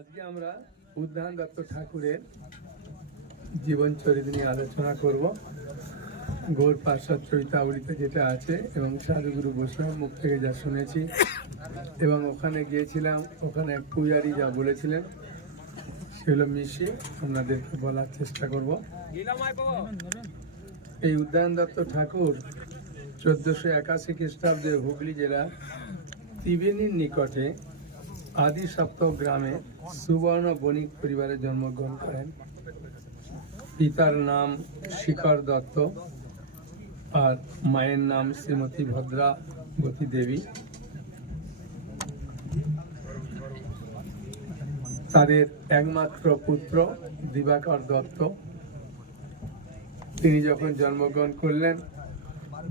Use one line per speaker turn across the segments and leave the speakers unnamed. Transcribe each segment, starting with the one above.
আজকে আমরা উদ্যান দত্ত ঠাকুরের জীবন চরিত নিয়ে আলোচনা করব। গৌর পার্শ্বদ চরিতাবলিতে যেটা আছে এবং সাধুগুরু বৈষ্ণব মুখ থেকে যা শুনেছি এবং ওখানে গিয়েছিলাম, ওখানে এক পূজারি যা বলেছিলেন, সেগুলো মিশিয়ে আপনাদেরকে বলার চেষ্টা করব। এই উদ্যান দত্ত ঠাকুর চোদ্দশো একাশি খ্রিস্টাব্দে হুগলি জেলা ত্রিবেণীর নিকটে আদি সপ্তক গ্রামে সুবর্ণ বণিক পরিবারে জন্মগ্রহণ করেন। পিতার নাম শিখর দত্ত আর মায়ের নাম শ্রীমতী ভদ্রাবতী দেবী। তাদের একমাত্র পুত্র দিবাকর দত্ত। তিনি যখন জন্মগ্রহণ করলেন,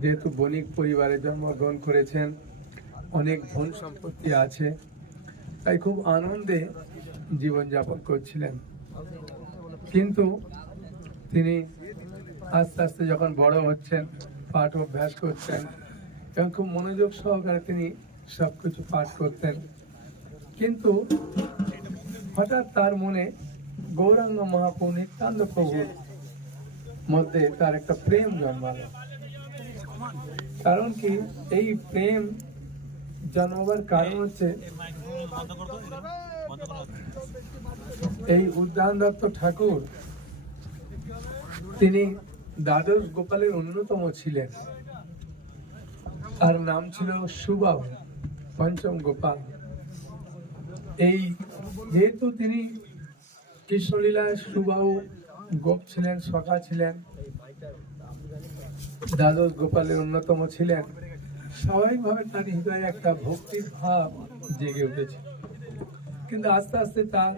যেহেতু বণিক পরিবারে জন্মগ্রহণ করেছেন, অনেক ধন সম্পত্তি আছে। তাই খুব আনন্দে জীবনযাপন করছিলেন। কিন্তু তিনি আস্তে আস্তে যখন বড় হচ্ছেন, পাঠ অভ্যাস করছেন এবং খুব মনোযোগ সহকারে তিনি সব কিছু পাঠ করতেন। কিন্তু হঠাৎ তার মনে গৌরাঙ্গ মহাপ্রভু নিত্যান্ত প্রভুর মধ্যে তার একটা প্রেম জন্মালো। কারণ কি, এই প্রেম জন্মাবার কারণ হচ্ছে এই উদ্যান দত্ত ঠাকুর, তিনি দ্বাদশ গোপালের অন্যতম ছিলেন। তার নাম ছিল সুবাবু পঞ্চম গোপাল। এই যেহেতু তিনি কৃষ্ণলীলায় সুবাবু গোপ ছিলেন, সখা ছিলেন, দ্বাদশ গোপালের অন্যতম ছিলেন, স্বাভাবিকভাবে তার হৃদয়ে একটা ভক্তির ভাব জেগে উঠেছে। কিন্তু আস্তে আস্তে তার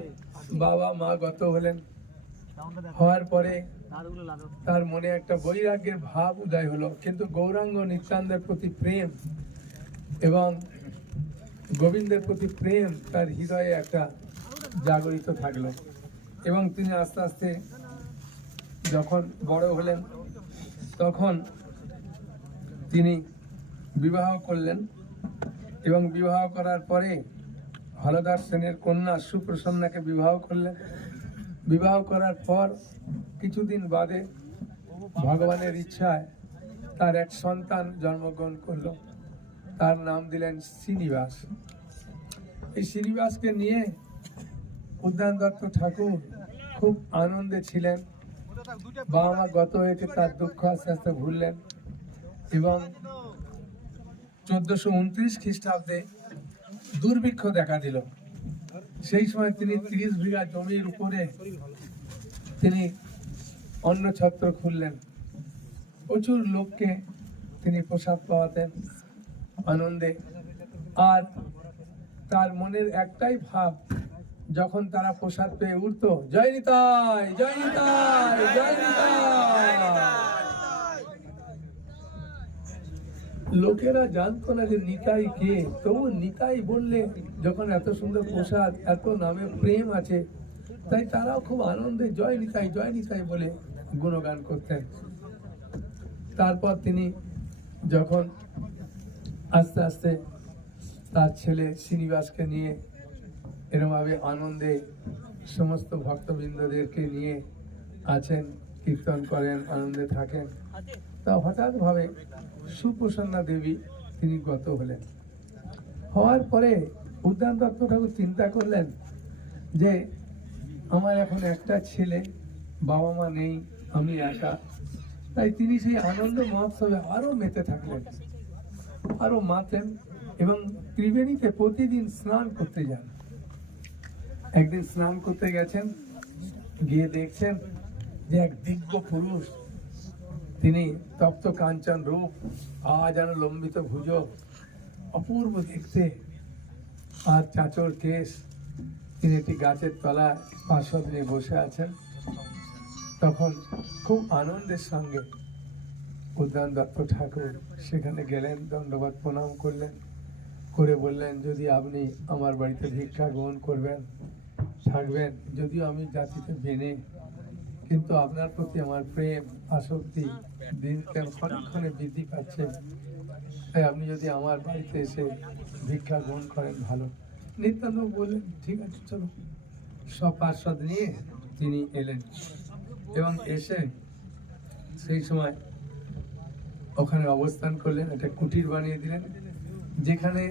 বাবা মা গত হলেন। হওয়ার পরে তার মনে একটা বৈরাগ্যের ভাব উদয় হলো। কিন্তু গৌরাঙ্গ নিত্যানন্দের প্রতি প্রেম এবং গোবিন্দের প্রতি প্রেম তার হৃদয়ে একটা জাগরিত থাকল। এবং তিনি আস্তে আস্তে যখন বড় হলেন, তখন তিনি বিবাহ করলেন। এবং বিবাহ করার পরে হলদার সেনের কন্যা সুপ্রসন্নাকে বিবাহ করলেন। বিবাহ করার পর কিছুদিন বাদে ভগবানের ইচ্ছায় তার এক সন্তান জন্মগ্রহণ করল। তার নাম দিলেন শ্রীনিবাস। এই শ্রীনিবাসকে নিয়ে উদ্যান দত্ত ঠাকুর খুব আনন্দে ছিলেন। বাবা মা গত হয়েছে তার দুঃখ আস্তে আস্তে ভুললেন এবং চোদ্দশো উনত্রিশ খ্রিস্টাব্দে দুর্ভিক্ষ দেখা দিল। সেই সময় তিনি তিরিশ বিঘা জমির উপরে তিনি অন্ন ছত্র খুললেন। প্রচুর লোককে তিনি প্রসাদ পাওয়াতেন আনন্দে। আর তার মনের একটাই ভাব, যখন তারা প্রসাদ পেয়ে উঠতো, জয় নিতাই জয় নিতাই জয় নিতাই। লোকেরা জানতো না যে নিতাই কে? তবু নিতাই বললে যখন এত সুন্দর প্রসাদ এত নামে প্রেম আছে, তাই তারাও খুব আনন্দে, জয় নিতাই জয় নিতাই বলে গুণগান করতেন। তারপর তিনি যখন আস্তে আস্তে তার ছেলে শ্রীনিবাসকে নিয়ে এরমভাবে আনন্দে সমস্ত ভক্তবৃন্দদেরকে নিয়ে আছেন, কীর্তন করেন, আনন্দে থাকেন, তা হঠাৎ ভাবে সুপ্রসন্না দেবী তিনি গত হলেন। হওয়ার পরে উদ্যান দত্ত ঠাকুর চিন্তা করলেন যে, আমার এখন একটা ছেলে বাবা মা নেই, আমি একা। তাই তিনি সেই আনন্দ মহোৎসবে আরও মেতে থাকলেন, আরও মাতেন এবং ত্রিবেণীতে প্রতিদিন স্নান করতে যান। একদিন স্নান করতে গেছেন, গিয়ে দেখছেন যে এক দিব্য পুরুষ তিনি তপ্ত কাঞ্চন রূপ, আজ যেন লম্বিত ভুজ, অপূর্ব দেখতে। আর চাচর কেশ, তিনি একটি গাছের তলায় পার্শ্বদ নিয়ে বসে আছেন। তখন খুব আনন্দের সঙ্গে উদ্যান দত্ত ঠাকুর সেখানে গেলেন দণ্ডবাদ প্রণাম করলেন, করে বললেন, যদি আপনি আমার বাড়িতে ভিক্ষা গ্রহণ করবেন, থাকবেন, যদিও আমি জাতিতে বেনে কিন্তু আপনার প্রতি আমার প্রেম, আসক্তি দিন ক্ষণে বৃদ্ধি পাচ্ছে। তাই আপনি যদি আমার বাড়িতে এসে ভিক্ষা গ্রহণ করেন, ভালো। নিত্যানন্দ বললেন, ঠিক আছে, চলো। সব পার্শ্বদ নিয়ে তিনি এলেন এবং এসে সেই সময় ওখানে অবস্থান করলেন, একটা কুটির বানিয়ে দিলেন, যেখানে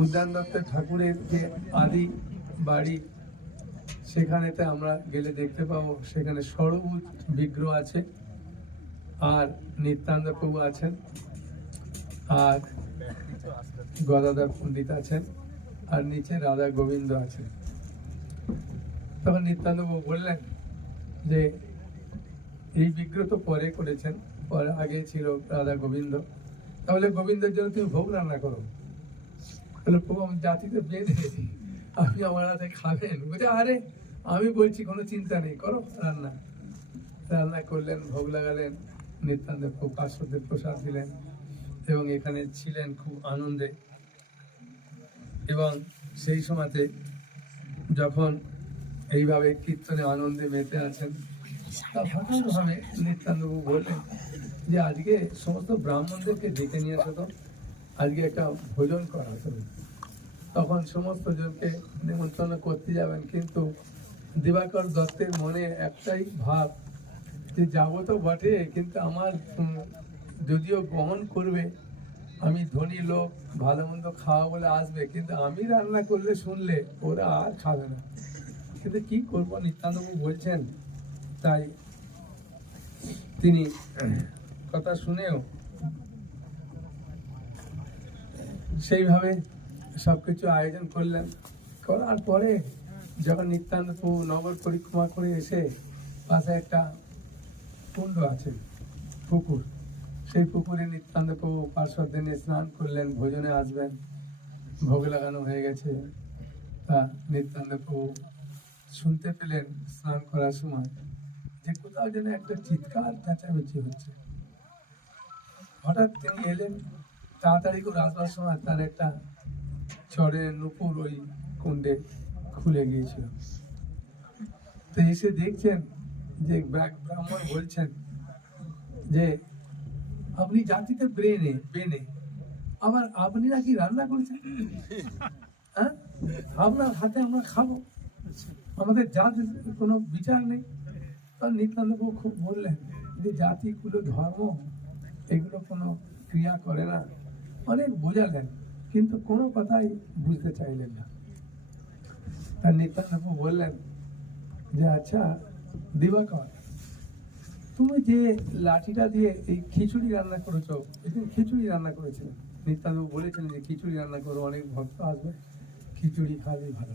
উদ্যান দত্ত ঠাকুরের যে আদি বাড়ি সেখানেতে আমরা গেলে দেখতে পাবো, সেখানে সরবুজ বিগ্রহ আছে, আর নিত্যানন্দ প্রভু আছেন, আর গদাধর পণ্ডিত আছেন, আর নিচে রাধা গোবিন্দ আছেন। তখন নিত্যানন্দ বাবু বললেন যে, এই বিগ্রহ তো পরে করেছেন, পরে আগে ছিল রাধা গোবিন্দ। তাহলে গোবিন্দের জন্য তুমি ভোগ রান্না করো। তাহলে প্রভু, আমি জাতিতে দিয়েছি, আপনি আমার হাতে খাবেন। বলছে, আরে আমি বলছি, কোনো চিন্তা নেই, করো, রান্না। রান্না করলেন, ভোগ লাগালেন নিত্যানন্দ খুব পার্শ্বদের প্রসাদ দিলেন এবং এখানে ছিলেন খুব আনন্দে। এবং সেই সময়তে যখন এইভাবে কীর্তনে আনন্দে মেতে আছেন হঠাৎভাবে নিত্যানন্দবাবু বললেন যে আজকে সমস্ত ব্রাহ্মণদেরকে ডেকে নিয়ে আসো তো, আজকে একটা ভোজন করা তখন সমস্ত জনকে নিমন্ত্রণ করতে যাবেন, কিন্তু দিবাকর দত্তের মনে একটাই ভাব যে যাব তো বটে, কিন্তু আমার যদিও গ্রহণ করবে, আমি ধনী লোক ভালো মন্দ খাওয়া বলে আসবে, কিন্তু আমি রান্না করলে শুনলে ওরা আর খাবে না। কিন্তু কি করব? নিত্যানন্দবাবু বলছেন, তাই তিনি কথা শুনেও সেইভাবে সবকিছু আয়োজন করলেন। করার পরে যখন নিত্যান্ত প্রভু নগর পরিক্রমা করে এসে পাশে একটা কুণ্ড আছে, পুকুর। সেই পুকুরে নিত্যান্ত প্রভু পার্শ্বদের নিয়ে স্নান করলেন, ভোজনে আসবেন, ভোগ লাগানো হয়ে গেছে। তা নিত্যান্ত প্রভু শুনতে পেলেন স্নান করার সময় যে কোথাও যেন একটা চিৎকার চেঁচামেচি হচ্ছে। হঠাৎ তিনি এলেন, তাড়াতাড়ি করে আসবার সময় তার একটা চরের নুপুর ওই কুণ্ডে খুলে গিয়েছিল। তো এসে দেখছেন যে ব্রা- ব্রাহ্মণ বলছেন যে, আপনি জাতিতে ব্রেনে বেনে আবার আপনি নাকি রান্না করেছেন? হ্যাঁ আপনার হাতে আমরা খাব। আমাদের জাতির কোনো বিচার নেই। তখন নিত্যানন্দ খুব বললেন যে জাতি কুলো ধর্ম, এগুলো কোনো ক্রিয়া করে না। অনেক বোঝালেন, কিন্তু কোনো কথাই বুঝতে চাইলেন না। তার নিত্যানন্দ বললেন যে আচ্ছা দিবাকর তুমি যে লাঠিটা দিয়ে এই খিচুড়ি রান্না করেছ এদিন খিচুড়ি রান্না করেছিলেন নিত্যানন্দ বলেছিলেন যে খিচুড়ি রান্না করো অনেক ভক্ত আসবে খিচুড়ি খাবে ভালো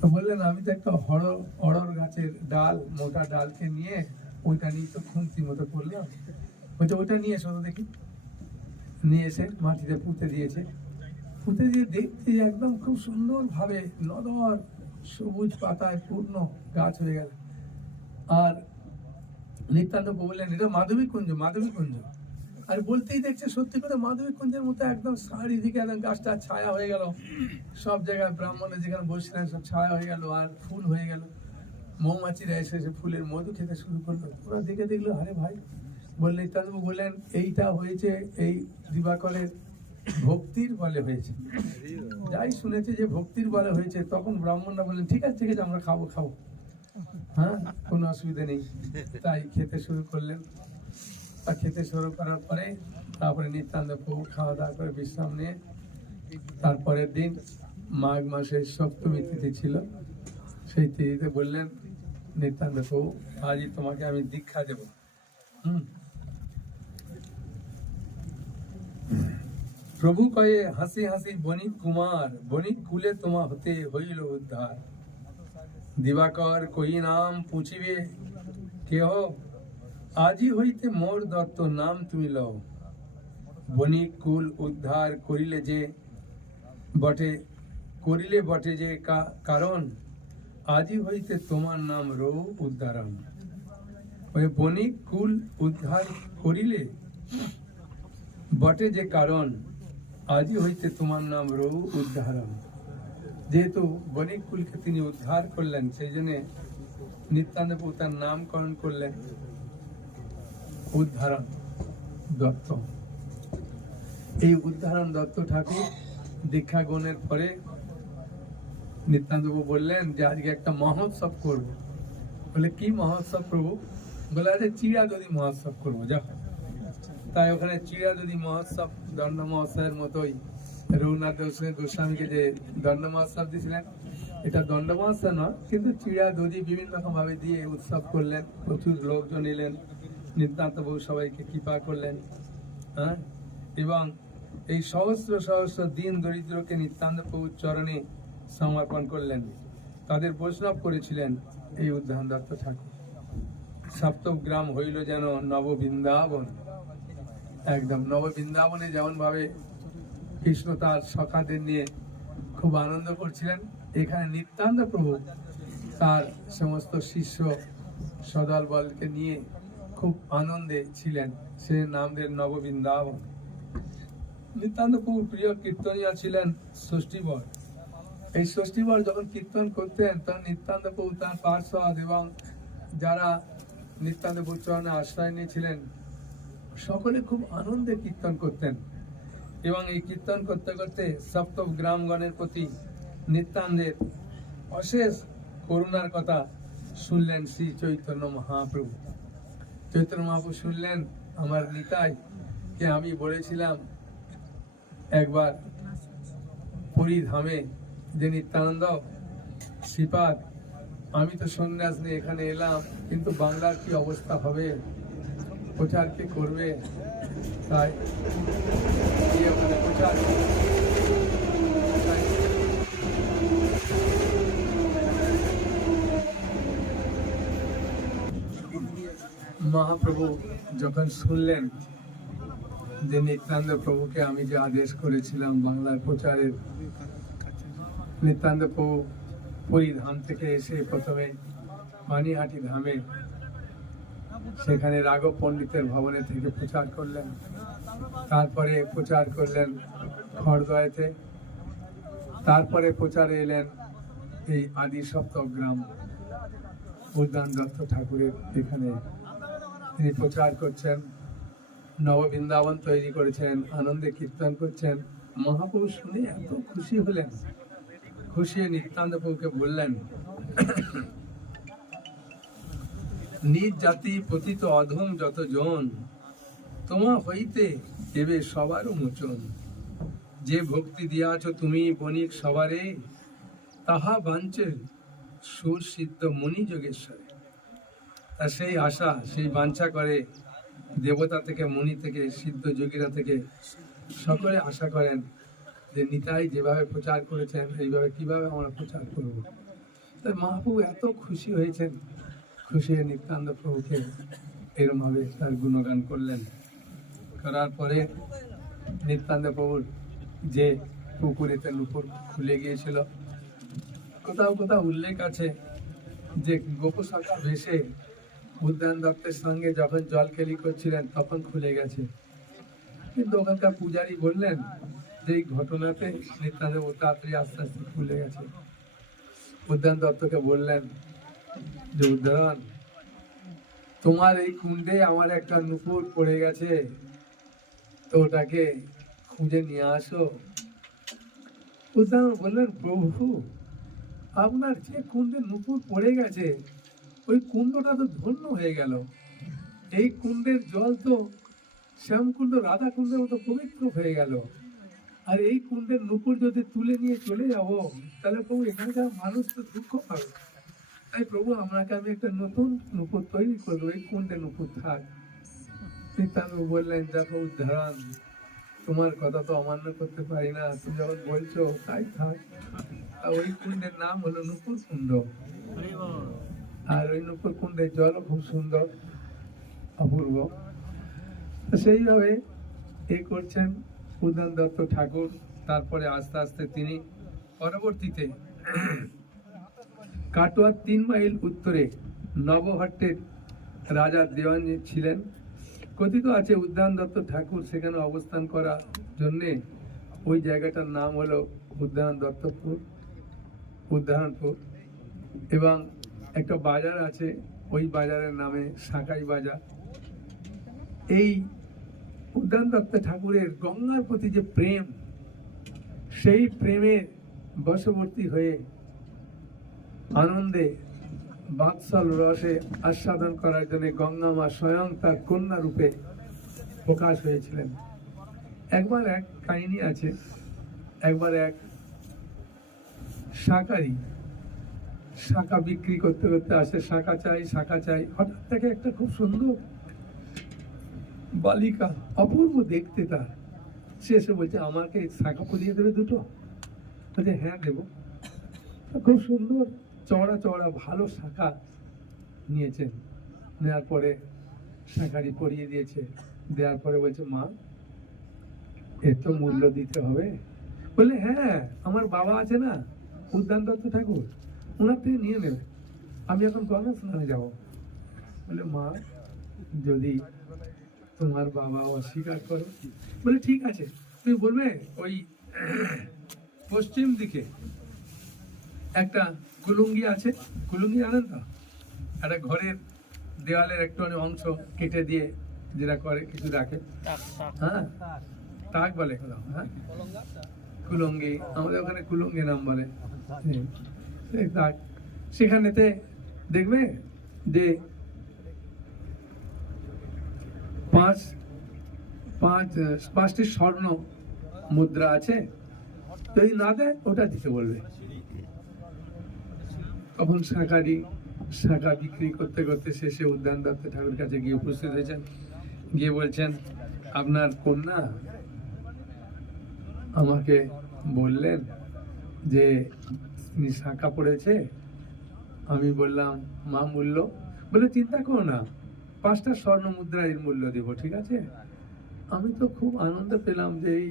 তো বললেন আমি তো একটা হড় অড়র গাছের ডাল মোটা ডালকে নিয়ে ওইটা নিয়ে তো খুন্তি মতো করলাম বলছে ওইটা নিয়ে এসো দেখি নিয়ে এসে মাটিতে পুঁতে দিয়েছে পুঁতে দিয়ে দেখতে একদম খুব সুন্দর ভাবে নদর সবুজ পাতায় পূর্ণ গাছ হয়ে গেল। আর নিত্যান্ত বললেন, এটা মাধবী কুঞ্জ মাধবী কুঞ্জ। আর বলতেই দেখছে, সত্যি করে মাধবী কুঞ্জের মতো একদম চারিদিকে একদম গাছটা ছায়া হয়ে গেল। সব জায়গায় ব্রাহ্মণরা যেখানে বসছিলেন, সব ছায়া হয়ে গেল আর ফুল হয়ে গেল। মৌমাছিরা এসে এসে ফুলের মধু খেতে শুরু করল। ওরা দেখে দেখল, আরে ভাই বললে নিত্যানন্দ বললেন, এইটা হয়েছে এই দিবাকরের ভক্তির বলে হয়েছে। যাই শুনেছে যে ভক্তির বলে হয়েছে, তখন ব্রাহ্মণরা বললেন, ঠিক আছে ঠিক আছে, আমরা খাব খাব। হ্যাঁ কোনো অসুবিধা নেই। তাই খেতে শুরু করলেন। তা খেতে শুরু করার পরে তারপরে নিত্যান্ত প্রভু খাওয়া দাওয়া করে বিশ্রাম নিয়ে তারপরের দিন মাঘ মাসের সপ্তমী তিথি ছিল। সেই তিথিতে বললেন, নিত্যান্ত প্রভু আজই তোমাকে আমি দীক্ষা দেব। হুম। প্রভু কয়ে, হাসি হাসি, বণিক কুমার, বণিক কুলে তোমা হতে হইল উদ্ধার। দিবাকর কই নাম পুছিবে? কেহ? আজি হইতে মোর দত্ত নাম তুমি লও। বণিক কুল উদ্ধার করিলে যে বটে, করিলে বটে যে কারণ, আজি হইতে তোমার নাম রৌ উদ্ধারণ ওই বণিক কুল উদ্ধার করিলে বটে যে কারণ আজই হইতে তোমার নাম রঘু উদ্ধারণ যেহেতু বণিক কুলকে তিনি উদ্ধার করলেন, সেই জন্যে নিত্যান্ত প্রভু তার নামকরণ করলেন উদ্ধারণ দত্ত। এই উদ্ধারণ দত্ত ঠাকুর দীক্ষা গ্রহণের পরে নিত্যান্তবাবু বললেন যে, আজকে একটা মহোৎসব করব। বলে, কি মহোৎসব প্রভু? বলে, আজকে চিড়া দধি মহোৎসব করব। যা তাই ওখানে চিড়া দধি মহোৎসব, দণ্ড মহোৎসবের মতোই রঘুনাথ গোস্বামী- গোস্বামীকে যে দণ্ড মহোৎসব দিয়েছিলেন, এটা দণ্ড মহোৎসব নয়, কিন্তু চিড়া দধি বিভিন্ন রকম ভাবে দিয়ে উৎসব করলেন, প্রচুর লোকজন এলেন নিত্যান্ত বাবু সবাইকে কৃপা করলেন হ্যাঁ? এবং এই সহস্র সহস্র দিন দরিদ্রকে নিত্যান্ত প্রভুর চরণে সমর্পণ করলেন। তাদের বৈষ্ণব করেছিলেন এই উদ্যান দত্ত ঠাকুর। সপ্তম গ্রাম হইল যেন নব বৃন্দাবন একদম নব বৃন্দাবনে যেমন ভাবে কৃষ্ণ তার সখাদের নিয়ে খুব আনন্দ করছিলেন, এখানে নিত্যান্ত প্রভু তার সমস্ত শিষ্য সদল বলকে নিয়ে খুব আনন্দে ছিলেন। সে নাম দেন নববৃন্দাবন। নিত্যান্ত প্রভু প্রিয় কীর্তনিয়া ছিলেন ষষ্ঠীবর। এই ষষ্ঠীবর যখন কীর্তন করতেন, তখন নিত্যান্ত প্রভু তার পার্শ্বদ এবং যারা নিত্যান্ত প্রভুর চরণে আশ্রয় নিয়েছিলেন সকলে খুব আনন্দে কীর্তন করতেন। এবং এই কীর্তন করতে করতে সপ্তম গ্রামগণের প্রতি নিত্যান্দের অশেষ করুণার কথা শুনলেন শ্রী চৈতন্য মহাপ্রভু। চৈতন্য মহাপ্রভু শুনলেন আমার নিতাই কে আমি বলেছিলাম, একবার পুরী ধামে যে নিত্যানন্দ, শ্রীপাদ, আমি তো সন্ন্যাস নিয়ে এখানে এলাম, কিন্তু বাংলার কি অবস্থা হবে? প্রচার কে করবে? তাই ওখানে প্রচার। মহাপ্রভু যখন শুনলেন যে নিত্যানন্দ প্রভুকে আমি যে আদেশ করেছিলাম বাংলার প্রচারের, নিত্যানন্দ প্রভু পুরী ধাম থেকে এসে প্রথমে পানিহাটি ধামে সেখানে রাঘব পণ্ডিতের ভবনে থেকে প্রচার করলেন। তারপরে প্রচার করলেন খড়দয়েতে তারপরে প্রচারে এলেন এই আদি সপ্তক গ্রাম উদ্যান দত্ত ঠাকুরের এখানে। তিনি প্রচার করছেন, নববৃন্দাবন তৈরি করেছেন, আনন্দে কীর্তন করছেন। মহাপুরুষ শুনে এত খুশি হলেন, খুশি নিত্যান্ত বললেন নিজ জাতি পতিত অধম যত জন তোমা হইতে দেবে সবার মোচন। যে ভক্তি দিয়াছ তুমি বণিক সবারে, তাহা বাঞ্চে সুর সিদ্ধ মণি যোগেশ্বরে। তা সেই আশা, সেই বাঞ্ছা করে দেবতা থেকে মণি থেকে, সিদ্ধ যোগীরা থেকে সকলে আশা করেন যে নিতাই যেভাবে প্রচার করেছেন, এইভাবে কীভাবে আমরা প্রচার করব। তাই মহাপ্রভু এত খুশি হয়েছেন। খুশি নিত্যানন্দ প্রভুকে এরমভাবে তার গুণগান করলেন। করার পরে নিত্যানন্দ প্রভুর যে পুকুরেতে নুপুর খুলে গিয়েছিল, কোথাও কোথাও উল্লেখ আছে যে গোপশাখা ভেসে উদ্যান দত্তের সঙ্গে যখন জল খেলি করছিলেন, তখন খুলে গেছে। কিন্তু ওখানকার পূজারী বললেন যে এই ঘটনাতে নিত্যানন্দ তাড়াতাড়ি আস্তে আস্তে খুলে গেছে। উদ্যান দত্তকে বললেন যে উদ্যান তোমার এই কুণ্ডে আমার একটা নুপুর পড়ে গেছে। তো ওটাকে খুঁজে নিয়ে আসো। উদ্যান বললেন, প্রভু, আপনার যে কুণ্ডে নুপুর পড়ে গেছে, ওই কুণ্ডটা তো ধন্য হয়ে গেল। এই কুণ্ডের জল তো শ্যামকুণ্ড রাধা কুণ্ডের মতো পবিত্র হয়ে গেল। আর এই কুণ্ডের নুপুর যদি তুলে নিয়ে চলে যাব, তাহলে প্রভু এখানকার মানুষ তো দুঃখ পাবে। তাই প্রভু আপনাকে আমি একটা নতুন নুপুর তৈরি করব, এই কুণ্ডে নুপুর থাক। নিত্যানন্দ বললেন, দেখো উদাহরণ, তোমার কথা তো অমান্য করতে পারি না, তুমি যখন বলছো, তাই থাক। ওই কুণ্ডের নাম হলো নুপুর কুণ্ড। আর ওই নুপুর কুণ্ডের জলও খুব সুন্দর, অপূর্ব। সেইভাবে এ করছেন উদয়ন দত্ত ঠাকুর, তারপরে আস্তে আস্তে তিনি পরবর্তীতে কাটোয়ার তিন মাইল উত্তরে নবহট্টের রাজা দেওয়ান ছিলেন। কথিত আছে, উদ্যান দত্ত ঠাকুর সেখানে অবস্থান করার জন্যে ওই জায়গাটার নাম হলো উদ্যান দত্তপুর, উদ্যানপুর। এবং একটা বাজার আছে, ওই বাজারের নামে সাকাই বাজার। এই উদ্যান দত্ত ঠাকুরের গঙ্গার প্রতি যে প্রেম, সেই প্রেমের বশবর্তী হয়ে আনন্দে বাৎসল রসে আস্বাদন করার জন্য গঙ্গা মা স্বয়ং তার কন্যা রূপে প্রকাশ হয়েছিলেন। একবার এক কাহিনী আছে, একবার এক শাকারি শাখা বিক্রি করতে করতে আসে, শাখা চাই শাখা চাই, হঠাৎ থেকে একটা খুব সুন্দর বালিকা অপূর্ব দেখতে তার। সে এসে বলছে, আমাকে শাখা পরিয়ে দেবে দুটো? বলছে হ্যাঁ দেবো। খুব সুন্দর চওড়া চওড়া ভালো শাখা নিয়েছেন। নেওয়ার পরে শাখারি পরিয়ে দিয়েছে। দেওয়ার পরে বলছে, মা, এর তো মূল্য দিতে হবে। বললে হ্যাঁ আমার বাবা আছে না, উদ্যান দত্ত ঠাকুর ওনার থেকে নিয়ে নেবে। আমি এখন স্নানে যাব। বলে মা, যদি তোমার বাবা অস্বীকার করে বলে ঠিক আছে, তুমি বলবে ওই পশ্চিম দিকে একটা কুলুঙ্গি আছে কুলুঙ্গি জানেন তো? একটা ঘরের দেওয়ালের একটু অংশ কেটে দিয়ে যেটা করে কিছু রাখে। হ্যাঁ? তাক বলে হ্যাঁ? কুলঙ্গি আমাদের ওখানে কুলঙ্গি নাম বলে। তাক। সেখানেতে দেখবে যে পাঁচ পাঁচ পাঁচটি স্বর্ণ মুদ্রা আছে। যদি না দেয় ওটা দিতে বলবে। তখন শাঁখারি শাঁখা বিক্রি করতে করতে শেষে উদ্যান দত্ত ঠাকুর কাছে গিয়ে উপস্থিত হয়েছেন। গিয়ে বলছেন, আপনার কন্যা আমাকে বললেন যে, তিনি শাঁখা পড়েছে? আমি বললাম, মা মূল্য? বলে, চিন্তা করো না, পাঁচটা স্বর্ণ মুদ্রা এর মূল্য দেবো, ঠিক আছে? আমি তো খুব আনন্দ পেলাম যে এই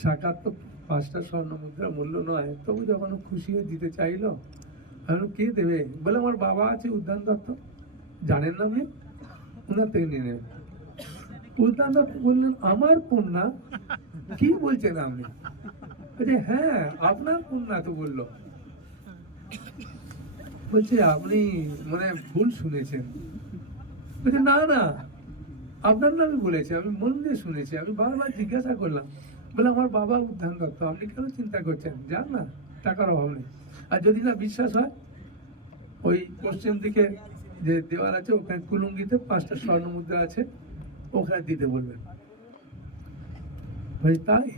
শাখার তো পাঁচটা স্বর্ণ মুদ্রা মূল্য নয়, তবু যখন খুশি হয়ে দিতে চাইলো আমি কে দেবে? বলে আমার বাবা আছে উদ্যান দত্ত। জানেন না আপনি ওনার থেকে নিয়ে নেবেন উদ্যান দত্ত বললেন, আমার কন্যা? কি বলছেন আপনি? বলছে হ্যাঁ আপনার কন্যা, তো বলল। বলছে, আপনি মানে ভুল শুনেছেন। বলছে, না না, আপনার নামে বলেছে, আমি মন দিয়ে শুনেছি, আমি বারবার জিজ্ঞাসা করলাম। বলে, আমার বাবা উদ্যান দত্ত, আপনি কেন চিন্তা করছেন? যান না, টাকার অভাব নেই। আর যদি না বিশ্বাস হয়, ওই পশ্চিম দিকে যে দেওয়াল আছে, ওখানে কুলুঙ্গিতে পাঁচটা স্বর্ণ মুদ্রা আছে, ওখানে দিতে বলবেন। ভাই, তাই?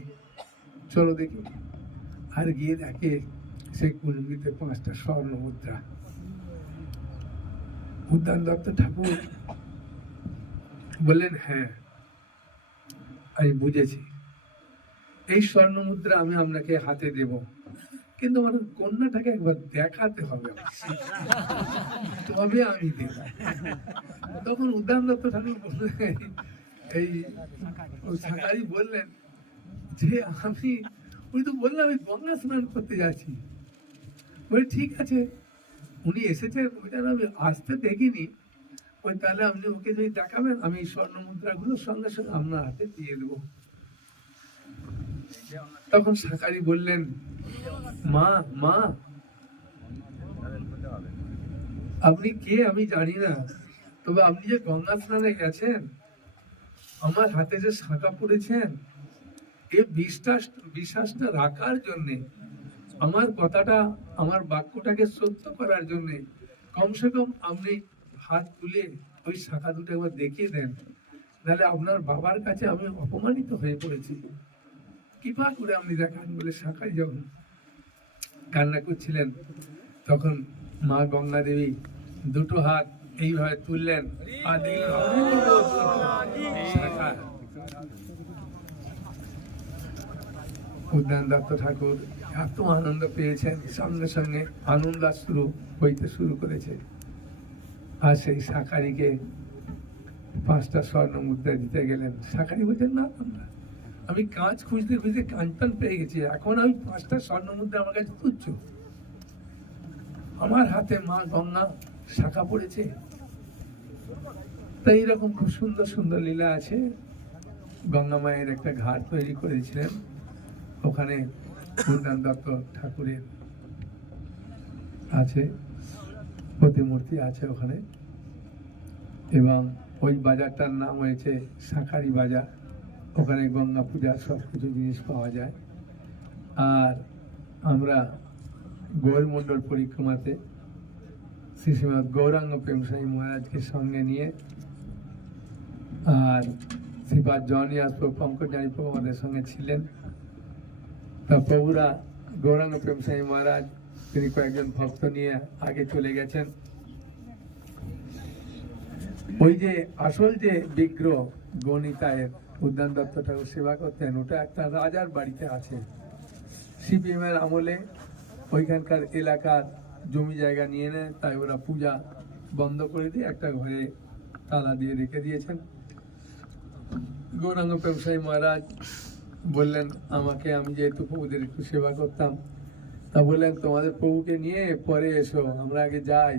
চলো দেখি। আর গিয়ে দেখে সেই কুলুঙ্গিতে পাঁচটা স্বর্ণ মুদ্রা। উদ্যান দত্ত ঠাকুর বললেন হ্যাঁ আমি বুঝেছি। এই স্বর্ণ মুদ্রা আমি আপনাকে হাতে দেব। কিন্তু আমার কন্যাটাকে একবার দেখাতে হবে তবে আমি দেব তখন উদ্যান দত্ত ঠাকুর এই ওই সাঁতারি বললেন যে আমি, উনি তো বললাম আমি গঙ্গা স্নান করতে যাচ্ছি। বলে ঠিক আছে। উনি এসেছেন ওইটা আমি আসতে দেখিনি। ওই তাহলে আপনি ওকে যদি দেখাবেন, আমি স্বর্ণ মুদ্রাগুলোর সঙ্গে সঙ্গে আপনার হাতে দিয়ে দেবো। তখন সাকারি বললেন, মা মা, আপনি কে আমি জানি না। তবে আপনি যে গঙ্গা স্নানে গেছেন, আমার হাতে যে শাঁখা পড়েছেন এই বিশ্বাস, বিশ্বাসটা রাখার জন্যে, আমার কথাটা, আমার বাক্যটাকে সত্য করার জন্যে, কমসে কম আপনি হাত তুলে ওই শাখা দুটো একবার দেখিয়ে দেন। নাহলে আপনার বাবার কাছে আমি অপমানিত হয়ে পড়েছি। কৃপা করে আপনি দেখান বলে শাখায় যখন কান্না করছিলেন তখন মা গঙ্গা দেবী দুটো হাত এইভাবে তুললেন উদ্যান দত্ত ঠাকুর এত আনন্দ পেয়েছেন সঙ্গে সঙ্গে আনন্দ শুরু হইতে শুরু করেছে। আর সেই শাকারিকে পাঁচটা স্বর্ণ মুদ্রা দিতে গেলেন। শাকারি বলছেন না না, আমি কাজ খুঁজতে খুঁজতে কাঞ্চন পেয়ে গেছি। এখন আমি পাঁচটা স্বর্ণ মুদ্রা আমার কাছে তুচ্ছ আমার হাতে মা গঙ্গা শাখা পড়েছে। তাই এরকম খুব সুন্দর সুন্দর লীলা আছে। গঙ্গা মায়ের একটা ঘাট তৈরি করেছিলেন। ওখানে উদ্যান দত্ত ঠাকুরের আছে, প্রতিমূর্তি আছে ওখানে। এবং ওই বাজারটার নাম হয়েছে শাঁখারি বাজার। ওখানে গঙ্গা পূজার সব কিছু জিনিস পাওয়া যায়। আর আমরা গৌরমণ্ডল পরিক্রমাতে শ্রী শ্রীমৎ গৌরাঙ্গ প্রেমসাই মহারাজকে সঙ্গে নিয়ে আর শ্রীপাদ জনি আসপ্রভু পঙ্কজানি প্রভু আমাদের সঙ্গে ছিলেন। তা প্রভুরা গৌরাঙ্গ প্রেমসাই মহারাজ, তিনি কয়েকজন ভক্ত নিয়ে আগে চলে গেছেন। ওই যে আসল যে বিগ্রহ গণিতায়ের উদ্যান দত্ত ঠাকুর সেবা করতেন। ওটা একটা রাজার বাড়িতে আছে। সিপিএমের আমলে ওইখানকার এলাকার জমি জায়গা নিয়ে নেয় তাই ওরা পূজা বন্ধ করে দিয়ে একটা ঘরে তালা দিয়ে রেখে দিয়েছেন। গৌরাঙ্গ ব্যবসায়ী মহারাজ বললেন, আমাকে আমি যেহেতু প্রভুদের একটু সেবা করতাম, তা বললেন, তোমাদের প্রভুকে নিয়ে পরে এসো, আমরা আগে যাই,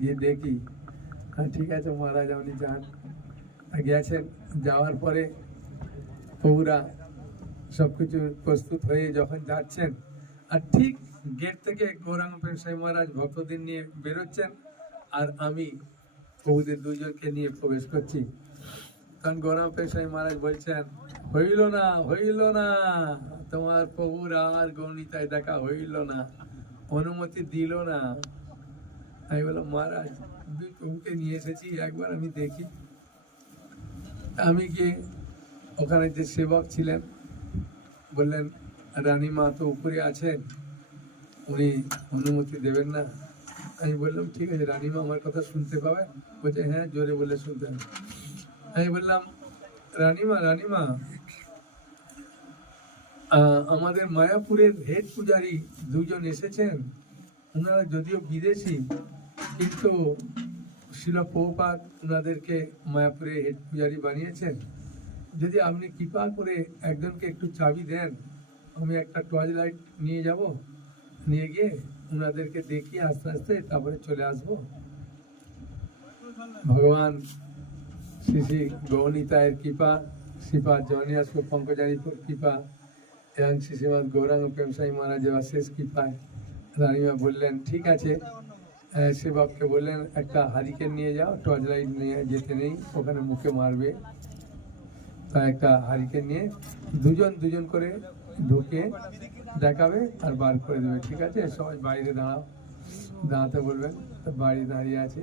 গিয়ে দেখি। ঠিক আছে মহারাজ, আপনি যান। গেছেন যাওয়ার পরে প্রভুরা সবকিছু প্রস্তুত হয়ে যখন যাচ্ছেন, আর ঠিক গেট থেকে গৌরাঙ্গ পেশাই মহারাজ ভক্তদের নিয়ে বেরোচ্ছেন, আর আমি প্রভুদের দুজনকে নিয়ে প্রবেশ করছি। কারণ গৌরাঙ্গ পেশাই মহারাজ বলছেন, হইল না হইল না, তোমার প্রভুর আর গৌণিতায় দেখা হইল না, অনুমতি দিল না। আমি বললাম, মহারাজ, দুই প্রভুকে নিয়ে এসেছি, একবার আমি দেখি। আমি গিয়ে ওখানে যে সেবক ছিলেন, বললেন রানীমা তো উপরে আছেন, উনি অনুমতি দেবেন না। আমি বললাম, ঠিক আছে রানীমা আমার কথা শুনতে পাবেন। বলছে হ্যাঁ জোরে বলে শুনতে হবে। আমি বললাম রানীমা রানীমা আমাদের মায়াপুরের হেড পূজারি দুজন এসেছেন। ওনারা যদিও বিদেশি, কিন্তু শিলা প্রভুপাত ওনাদেরকে মায়াপুরে হেড পূজারি বানিয়েছেন। যদি আপনি কৃপা করে একজনকে একটু চাবি দেন আমি একটা টর্চ লাইট নিয়ে যাব নিয়ে গিয়ে ওনাদেরকে দেখিয়ে আস্তে আস্তে তারপরে চলে আসব। ভগবান শ্রী শ্রী গৌনিতায়ের কৃপা শ্রীপাদ জনিয়াস পঙ্কজারিপুর কৃপা এবং শ্রী শ্রীমদ গৌরাঙ্গ প্রেমসাই মহারাজের শেষ কৃপায় রানীমা বললেন ঠিক আছে। আহ, সেবককে বললেন একটা হারিকেন নিয়ে যাও টর্চ লাইট নিয়ে যেতে নেই ওখানে মুখে মারবে। তা একটা হারিকেন নিয়ে দুজন দুজন করে ঢুকে দেখাবে আর বার করে দেবে, ঠিক আছে? সবাই বাইরে দাঁড়াও, দাঁড়াতে বলবেন, তো বাইরে দাঁড়িয়ে আছে।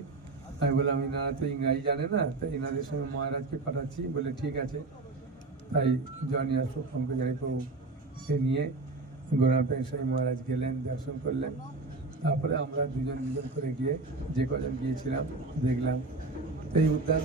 আমি বললাম, ইনারা তো ইংরাজি জানে না, তো ইনাদের সঙ্গে মহারাজকে পাঠাচ্ছি। বলে ঠিক আছে। তাই জনি আসো পঙ্কজারি প্রভুকে নিয়ে গোরা পেশাই মহারাজ গেলেন, দর্শন করলেন। তারপরে আমরা দুজন দুজন করে গিয়ে যে কজন গিয়েছিলাম, দেখলাম। এই উদ্যান